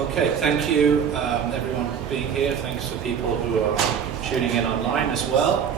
Okay, thank you everyone for being here. Thanks for people who are tuning in online as well.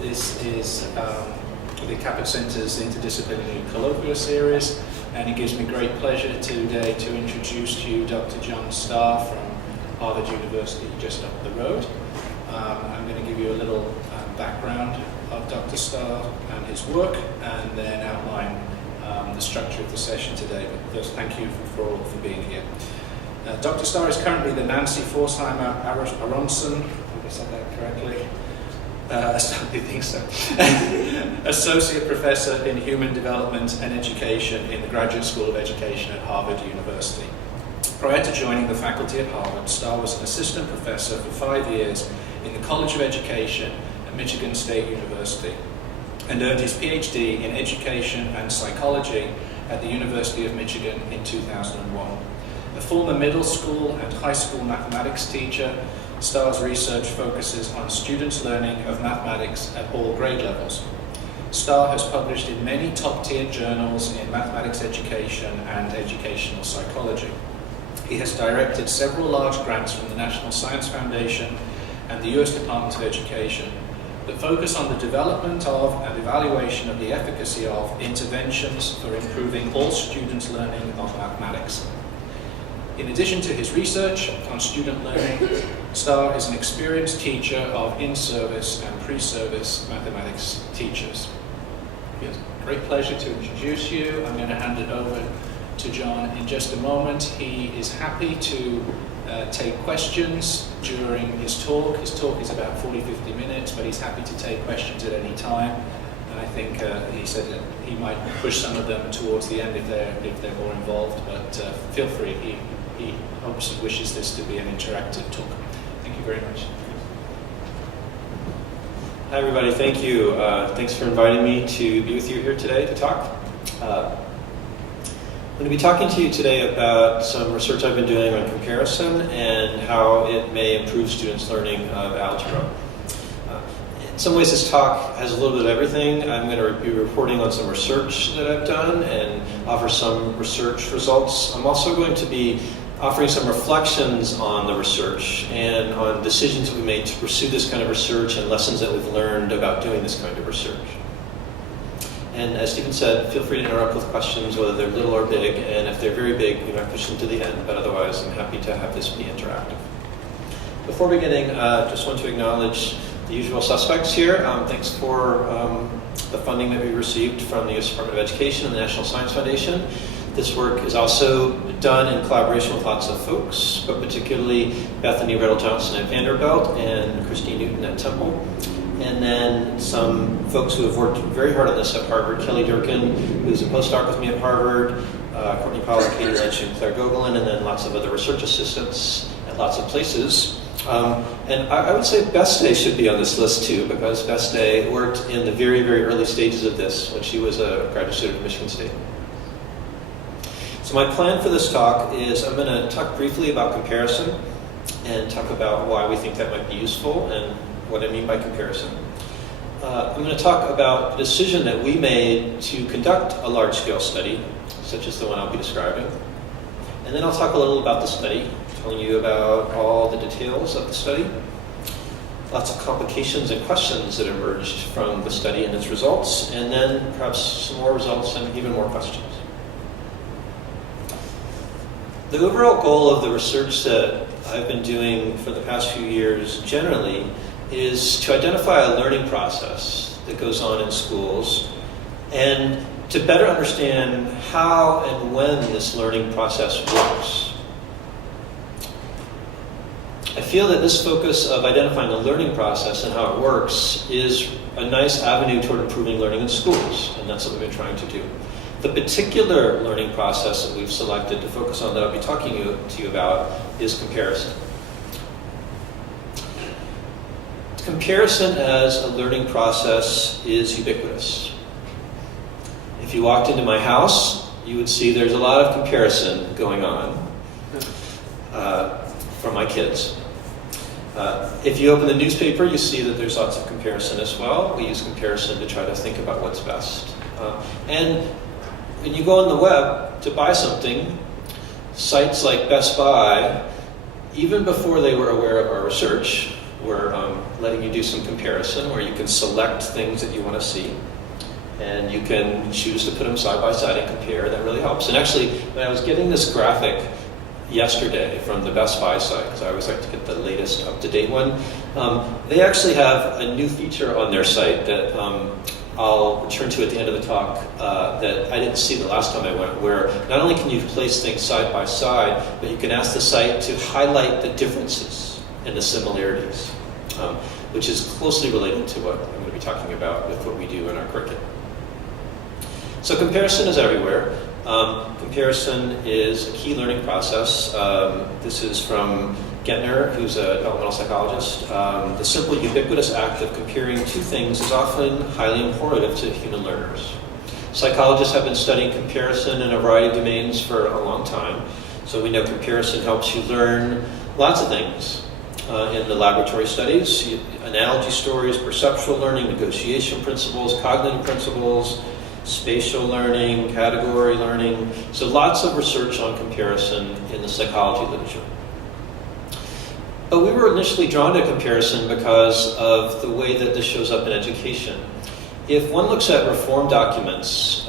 This is the Kaput Center's Interdisciplinary Colloquium series, and it gives me great pleasure today to introduce to you Dr. Jon Star from Harvard University, just up the road. I'm going to give you a little background of Dr. Star and his work, and then outline the structure of the session today. But first, thank you for being here. Dr. Star is currently the Nancy Forsheimer Aronson, hope I said that correctly, I think so, Associate Professor in Human Development and Education in the Graduate School of Education at Harvard University. Prior to joining the faculty at Harvard, Star was an assistant professor for 5 years in the College of Education at Michigan State University, and earned his PhD in Education and Psychology at the University of Michigan in 2001. A former middle school and high school mathematics teacher, Star's research focuses on students' learning of mathematics at all grade levels. Star has published in many top-tier journals in mathematics education and educational psychology. He has directed several large grants from the National Science Foundation and the US Department of Education that focus on the development of and evaluation of the efficacy of interventions for improving all students' learning of mathematics. In addition to his research on student learning, Star is an experienced teacher of in-service and pre-service mathematics teachers. It's a great pleasure to introduce you. I'm going to hand it over to Jon in just a moment. He is happy to take questions during his talk. His talk is about 40-50 minutes, but he's happy to take questions at any time. And I think he said that he might push some of them towards the end if they're more involved, but feel free. He hopes and wishes this to be an interactive talk. Thank you very much. Hi everybody, thank you. Thanks for inviting me to be with you here today to talk. I'm going to be talking to you today about some research I've been doing on comparison and how it may improve students' learning of algebra. In some ways this talk has a little bit of everything. I'm going to be reporting on some research that I've done and offer some research results. I'm also going to be offering some reflections on the research and on decisions that we made to pursue this kind of research and lessons that we've learned about doing this kind of research. And as Stephen said, feel free to interrupt with questions, whether they're little or big, and if they're very big, we might push them to the end, but otherwise I'm happy to have this be interactive. Before beginning, just want to acknowledge the usual suspects here. Thanks for the funding that we received from the US Department of Education and the National Science Foundation. This work is also done in collaboration with lots of folks, but particularly Bethany Riddle-Johnson at Vanderbilt and Christine Newton at Temple. And then some folks who have worked very hard on this at Harvard, Kelly Durkin, who's a postdoc with me at Harvard, Courtney Pollack, Katie Lynch, and Claire Gogolin, and then lots of other research assistants at lots of places. And I would say Beste should be on this list too, because Beste worked in the very, very early stages of this when she was a graduate student at Michigan State. So my plan for this talk is I'm going to talk briefly about comparison and talk about why we think that might be useful and what I mean by comparison. I'm going to talk about the decision that we made to conduct a large-scale study, such as the one I'll be describing. And then I'll talk a little about the study, telling you about all the details of the study, lots of complications and questions that emerged from the study and its results, and then perhaps some more results and even more questions. The overall goal of the research that I've been doing for the past few years generally is to identify a learning process that goes on in schools and to better understand how and when this learning process works. I feel that this focus of identifying the learning process and how it works is a nice avenue toward improving learning in schools, and that's what we've been trying to do. The particular learning process that we've selected to focus on that I'll be talking to you about is comparison. Comparison as a learning process is ubiquitous. If you walked into my house, you would see there's a lot of comparison going on from my kids. If you open the newspaper, you see that there's lots of comparison as well. We use comparison to try to think about what's best. And when you go on the web to buy something, sites like Best Buy, even before they were aware of our research, were letting you do some comparison where you can select things that you want to see. And you can choose to put them side by side and compare. That really helps. And actually, when I was getting this graphic yesterday from the Best Buy site, because I always like to get the latest up-to-date one, they actually have a new feature on their site that I'll return to at the end of the talk that I didn't see the last time I went, where not only can you place things side by side, but you can ask the site to highlight the differences and the similarities, which is closely related to what I'm going to be talking about with what we do in our curriculum. So comparison is everywhere. Comparison is a key learning process. This is from Gettner, who's a developmental psychologist. The simple, ubiquitous act of comparing two things is often highly informative to human learners. Psychologists have been studying comparison in a variety of domains for a long time. So we know comparison helps you learn lots of things in the laboratory studies. Analogy stories, perceptual learning, negotiation principles, cognitive principles, spatial learning, category learning. So lots of research on comparison in the psychology literature. But we were initially drawn to comparison because of the way that this shows up in education. If one looks at reform documents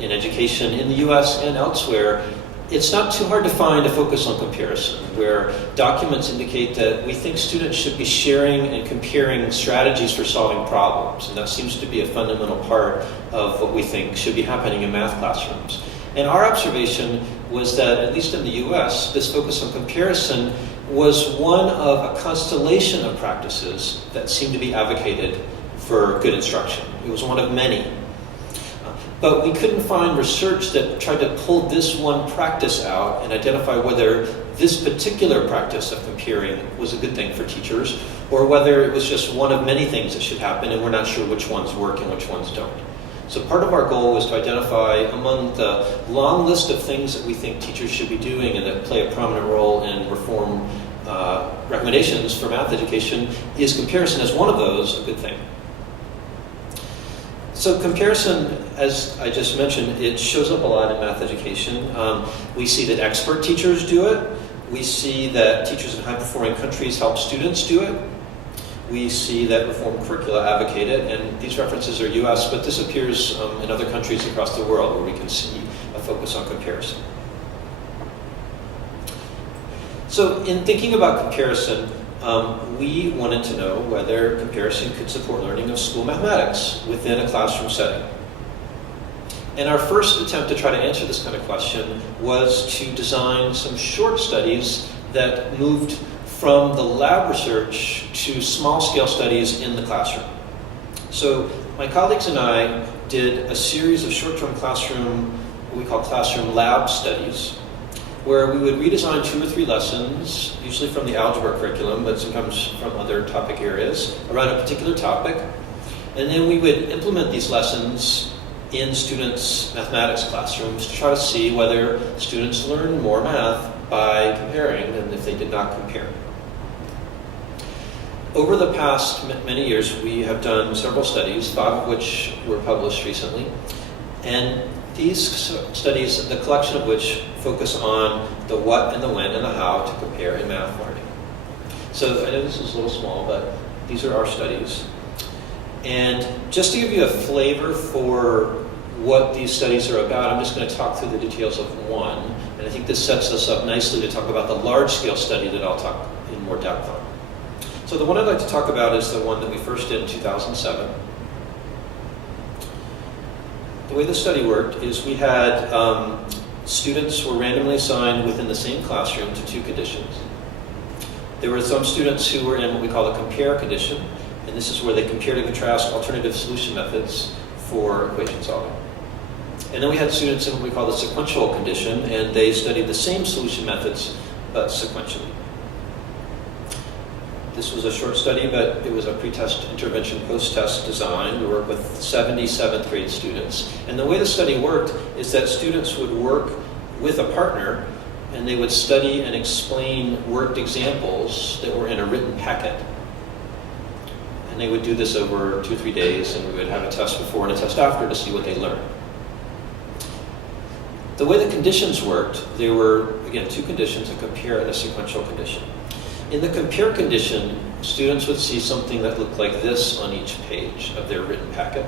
in education in the US and elsewhere, it's not too hard to find a focus on comparison, where documents indicate that we think students should be sharing and comparing strategies for solving problems. And that seems to be a fundamental part of what we think should be happening in math classrooms. And our observation was that, at least in the US, this focus on comparison was one of a constellation of practices that seemed to be advocated for good instruction. It was one of many. But we couldn't find research that tried to pull this one practice out and identify whether this particular practice of comparing was a good thing for teachers, or whether it was just one of many things that should happen and we're not sure which ones work and which ones don't. So part of our goal was to identify among the long list of things that we think teachers should be doing and that play a prominent role in reform recommendations for math education, is comparison as one of those a good thing. So comparison, as I just mentioned, it shows up a lot in math education. We see that expert teachers do it. We see that teachers in high-performing countries help students do it. We see that reform curricula advocate it, and these references are US, but this appears in other countries across the world where we can see a focus on comparison. So in thinking about comparison, we wanted to know whether comparison could support learning of school mathematics within a classroom setting. And our first attempt to try to answer this kind of question was to design some short studies that moved from the lab research to small-scale studies in the classroom. So my colleagues and I did a series of short-term classroom, what we call classroom lab studies, where we would redesign 2 or 3 lessons, usually from the algebra curriculum, but sometimes from other topic areas, around a particular topic. And then we would implement these lessons in students' mathematics classrooms to try to see whether students learn more math by comparing than if they did not compare. Over the past many years, we have done several studies, 5 of which were published recently. And these studies, the collection of which focus on the what and the when and the how to compare in math learning. So I know this is a little small, but these are our studies. And just to give you a flavor for what these studies are about, I'm just going to talk through the details of one. And I think this sets us up nicely to talk about the large-scale study that I'll talk in more depth on. So the one I'd like to talk about is the one that we first did in 2007. The way the study worked is we had students were randomly assigned within the same classroom to 2 conditions. There were some students who were in what we call a compare condition, and this is where they compared and contrast alternative solution methods for equation solving. And then we had students in what we call the sequential condition, and they studied the same solution methods, but sequentially. This was a short study, but it was a pre-test intervention post-test design. We worked with 70 7th grade students. And the way the study worked is that students would work with a partner, and they would study and explain worked examples that were in a written packet. And they would do this over 2 or 3 days, and we would have a test before and a test after to see what they learned. The way the conditions worked, there were, again, two conditions, a compare and a sequential condition. In the compare condition, students would see something that looked like this on each page of their written packet.